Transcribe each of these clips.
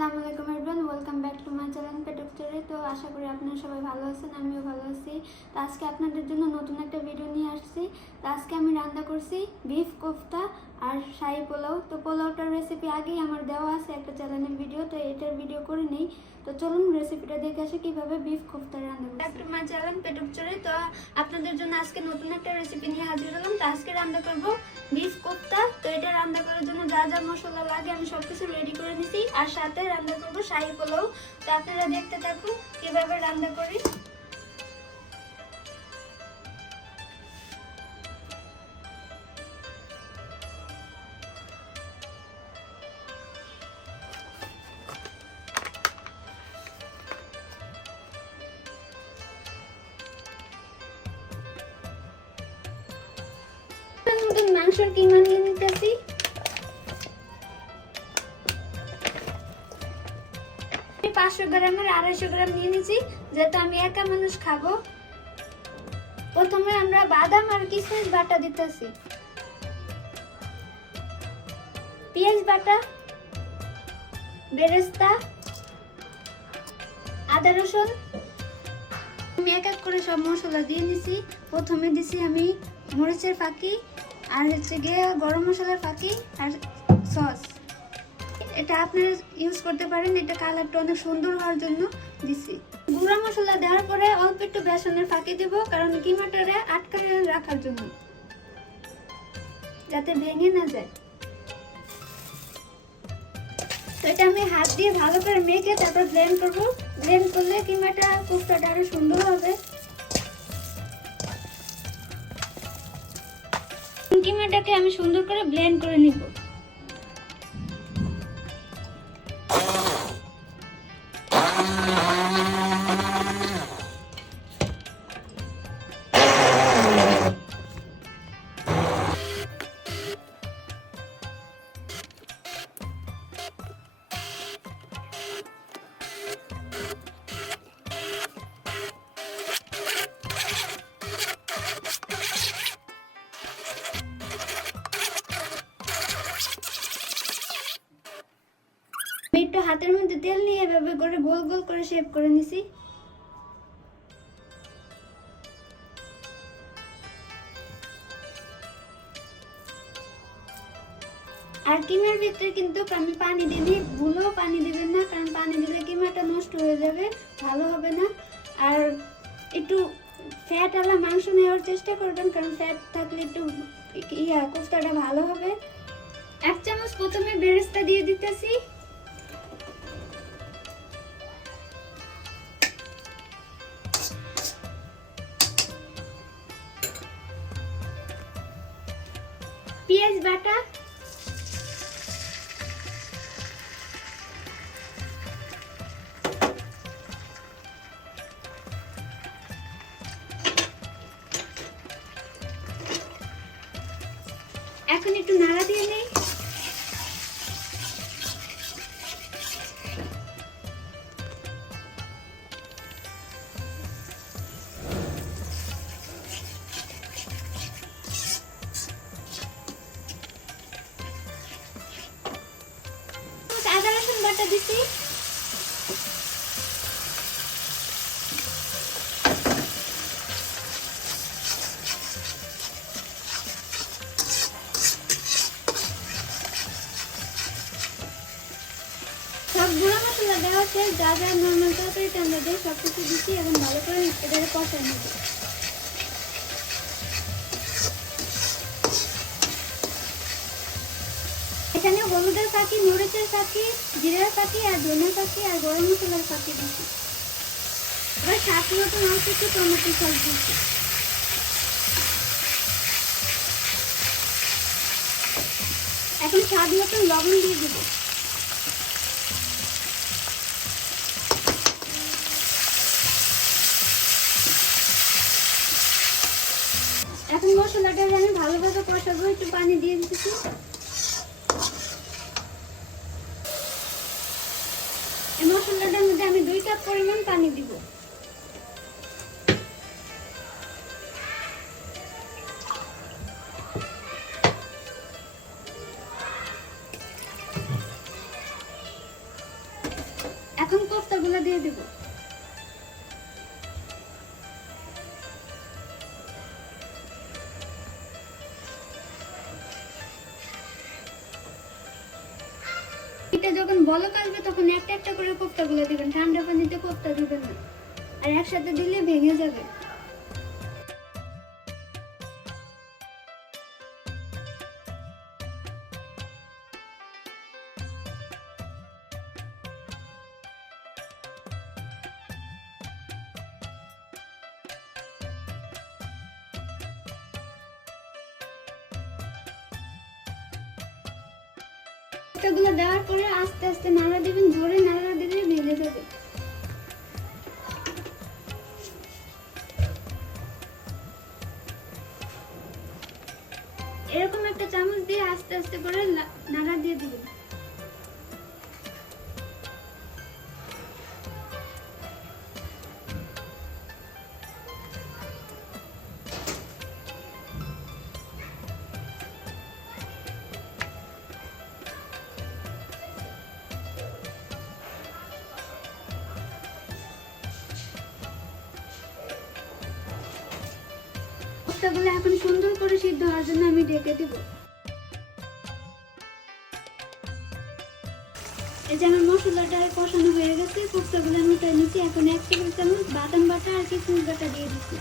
আসসালামু আলাইকুম everyone, welcome back to my channel Petuk Story. তো আশা করি আপনারা সবাই ভালো আছেন, আমিও ভালো আছি। তো আজকে আপনাদের জন্য নতুন একটা ভিডিও নিয়ে আসছি। তো আজকে আমি রান্না করছি বিফ কোফতা আর শাহী পোলাও। তো পোলাওটার রেসিপি আগেই আমার দেওয়া আছে একটা চ্যানেলের ভিডিও, তো এটার ভিডিও করে নেই। তো চলুন রেসিপিটা দেখে আসি কীভাবে বিফ কোফতা রান্না করছি। Back to my channel Petuk Story. তো আপনাদের জন্য আজকে নতুন একটা রেসিপি নিয়ে হাজির হলাম। তো আজকে রান্না করব বিফ কোফতা। তো এটা রান্না করার জন্য যা যা মশলা লাগে আমি সবকিছু রেডি করে নিছি, আর সাথে রান্না করব শাহী পোলাও। তো আপনারা দেখতে থাকুন কিভাবে রান্না করি। মাংসের কিমা নিয়ে নিতেছি। আমি 500 গ্রামের 250 গ্রাম নিয়ে নিয়েছি, যেহেতু আমি একা মানুষ খাবো। প্রথমে আমরা বাদাম আর কিশমিশ বাটা দিতেছি, পেঁয়াজ বাটা, বেরেস্তা, আদা রসুন। আমি এক এক করে সব মশলা দিয়ে নিছি। প্রথমে দিছি আমি মরিচের ফাঁকি, আর হচ্ছে গিয়ে গরম মশলার ফাঁকি, আর সস। এটা আপনারা ইউজ করতে পারেন, এটা কালারটা অনেক সুন্দর হওয়ার জন্য দিছি। গুঁড়া মশলা দেওয়ার পরে অল্প একটু বেসনের ফাঁকি দেব, কারণ কিমাটারে আটকায় রাখার জন্য, যাতে ভেঙে না যায়। তো এটা আমি হাত দিয়ে ভালো করে মেখে তারপর ব্লেন্ড করব। ব্লেন্ড করলে কিমাটা কোফতাটা আরো সুন্দর হবে। কিমাটাকে আমি সুন্দর করে ব্লেন্ড করে নিব। আমি একটু হাতের মধ্যে তেল নিয়ে এভাবে করে গোল গোল করে শেপ করে নিছি। আর কিমার ভিতরে কিন্তু আমি পানি দিই, ভুলেও পানি দিবেন না, কারণ পানি দিলে কিমাটা নষ্ট হয়ে যাবে, ভালো হবে না। আর একটু ফ্যাট আলা মাংস নেওয়ার চেষ্টা করবেন, কারণ ফ্যাট থাকলে একটু কোফতাটা ভালো হবে। 1 চামচ প্রথমে বেরেস্তা দিয়ে দিতেছি। পেঁয়াজ বাটা, এখন একটু নাড়া দিয়ে নেই। আদা রসুন বাটা দিচ্ছি। সব গুঁড়া মশলা দেওয়া আছে, যা যা নর্মাল তরকারিতে আমরা দিই সবকিছু দিচ্ছি। এখন ভালো করে এটাকে কষাই নেব। এখানে হলুদের ফাঁকি, মরিচের ফাঁকি, জিরার ফাঁকি, আর ধনের ফাঁকি, আর গরম মশলার ফাঁকি দিচ্ছি। এবার স্বাদ মতন অল্প একটু টমেটো সস দিচ্ছি। এখন স্বাদ মতন লবণ দিয়ে দেব। এখন মশলাটা আমি ভালোভাবে কষাবো, একটু পানি দিয়ে দিচ্ছি। এই মশলাটার মধ্যে আমি 2 কাপ পরিমাণ পানি দিব। কোফতাগুলো দিয়ে দেব। এটা যখন বলক আসবে তখন একটা একটা করে কোফতাগুলো দিবেন, ঠান্ডা পানিতে কোফতা দিবেন না, আর একসাথে দিলে ভেঙে যাবে। কোফতাগুলো দেওয়ার পরে আস্তে আস্তে নাড়া দিবেন, জোরে নাড়া দিলে ভেঙে যাবে। এরকম একটা চামচ দিয়ে আস্তে আস্তে করে নাড়া দিয়ে দিবেন। কোফতাগুলো এখন সুন্দর করে সিদ্ধ হওয়ার জন্য আমি ঢেকে দিব। এই যে আমার মশলাটা কষানো হয়ে গেছে, কোফতাগুলো আমি উঠে নিচ্ছি। এখন 1 টেবিল চামচ বাদাম বাটা আর কিশমিশ বাটা দিয়ে দিচ্ছি।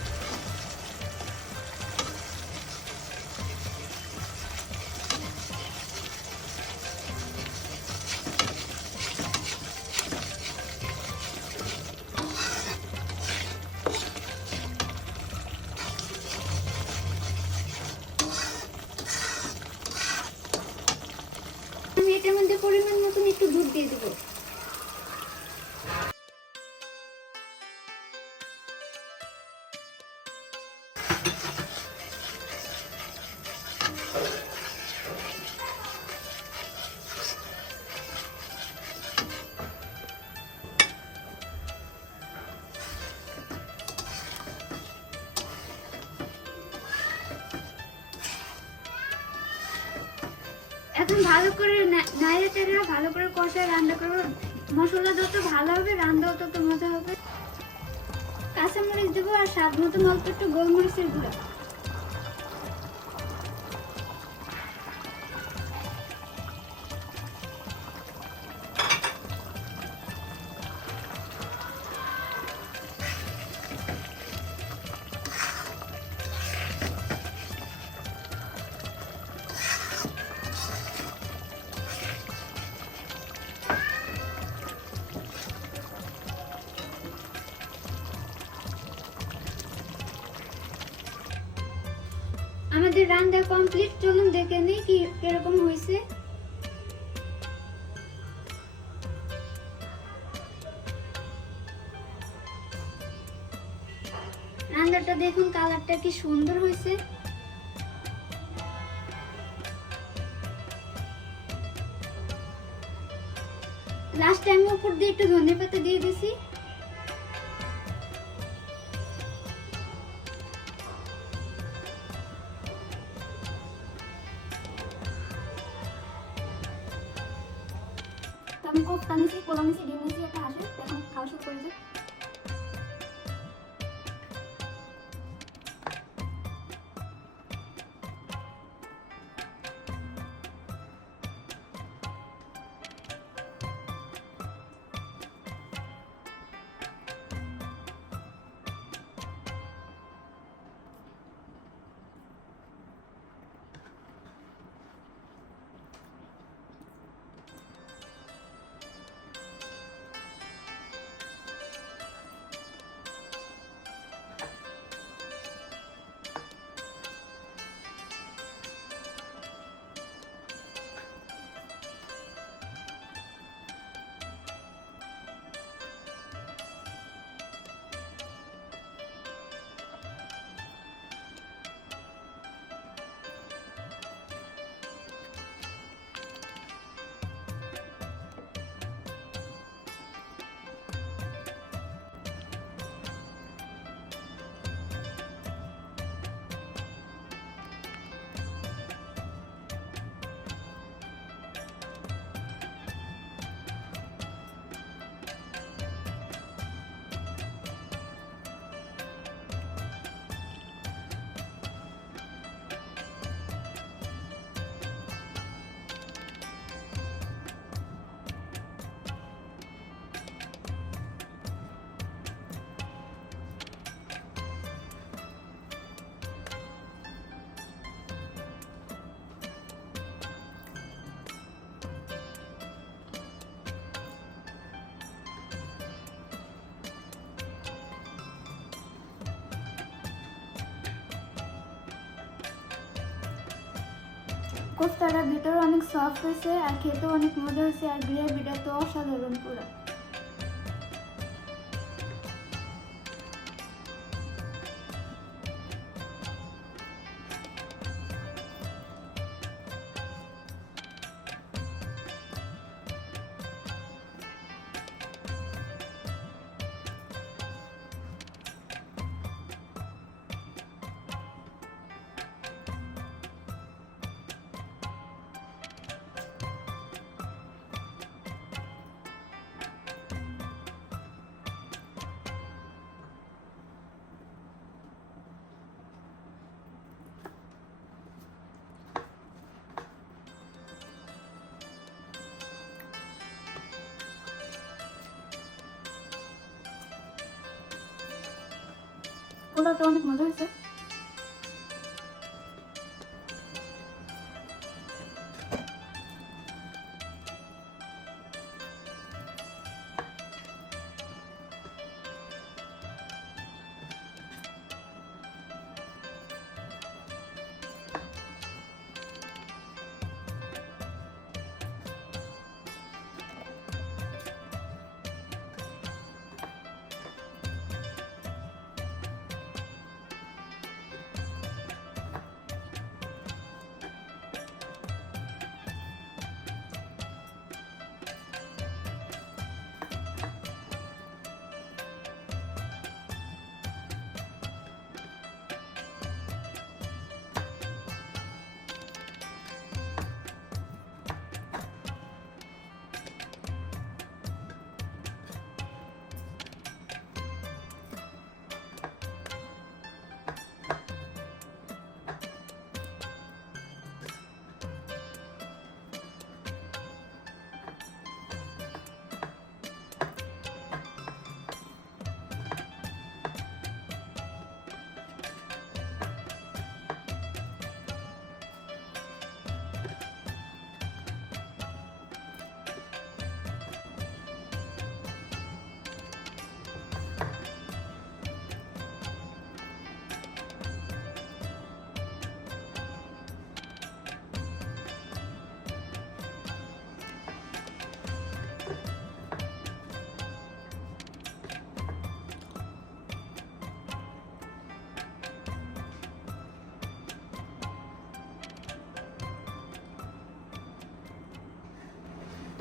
আমি এটার মধ্যে পরিমাণ মতন একটু দুধ দিয়ে দেবো। এখন ভালো করে নাড়াচাড়া ভালো করে কষায় রান্না করবো। মশলা যত ভালো হবে রান্নাও তত মজা হবে। কাঁচামরিচ দেবো আর স্বাদ মতন অল্প একটু গোলমরিচের গুঁড়া। আমাদের রান্না কমপ্লিট, চলুন দেখে নিই কি কিরকম হয়েছে। রান্নাটা দেখুন, কালারটা কি সুন্দর হয়েছে। লাস্টে আমি উপর দিয়ে একটু ধনেপাতা দিয়ে দিছি। আমি কোফতা নিয়েছি, পোলাও নিয়েছি, ডিম নিয়েছি, একটা আসে এখন খাওয়া শুরু করে যাই। কোফতাটা ভিতরে অনেক সফট হয়েছে আর খেতেও অনেক মজা হয়েছে আর গ্রেভিটা তো অসাধারণ পুরো। পোলাওটা অনেক মজা হয়েছে।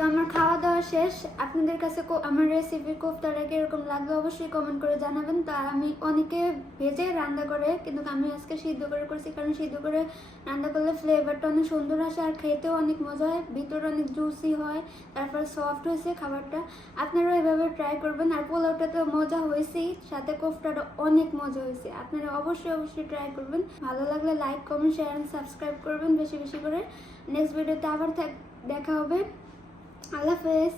তো আমার খাওয়া দাওয়া শেষ। আপনাদের কাছে আমার রেসিপি কোফতাটা কিরকম লাগবে অবশ্যই কমেন্ট করে জানাবেন। তো আমি অনেকে ভেজে রান্না করে, কিন্তু আমি আজকে সিদ্ধ করে করছি, কারণ সিদ্ধ করে রান্না করলে ফ্লেভারটা অনেক সুন্দর আসে আর খেতেও অনেক মজা হয়, ভিতরে অনেক জুসি হয়, তারপর সফট হয়েছে খাবারটা। আপনারাও এভাবে ট্রাই করবেন। আর পোলাওটা তো মজা হয়েছেই, সাথে কোফতাটা অনেক মজা হয়েছে। আপনারা অবশ্যই ট্রাই করবেন। ভালো লাগলে like, comment, share and subscribe করবেন বেশি বেশি করে। নেক্সট ভিডিওতে আবার দেখা হবে। আল্লাহ হাফেজ।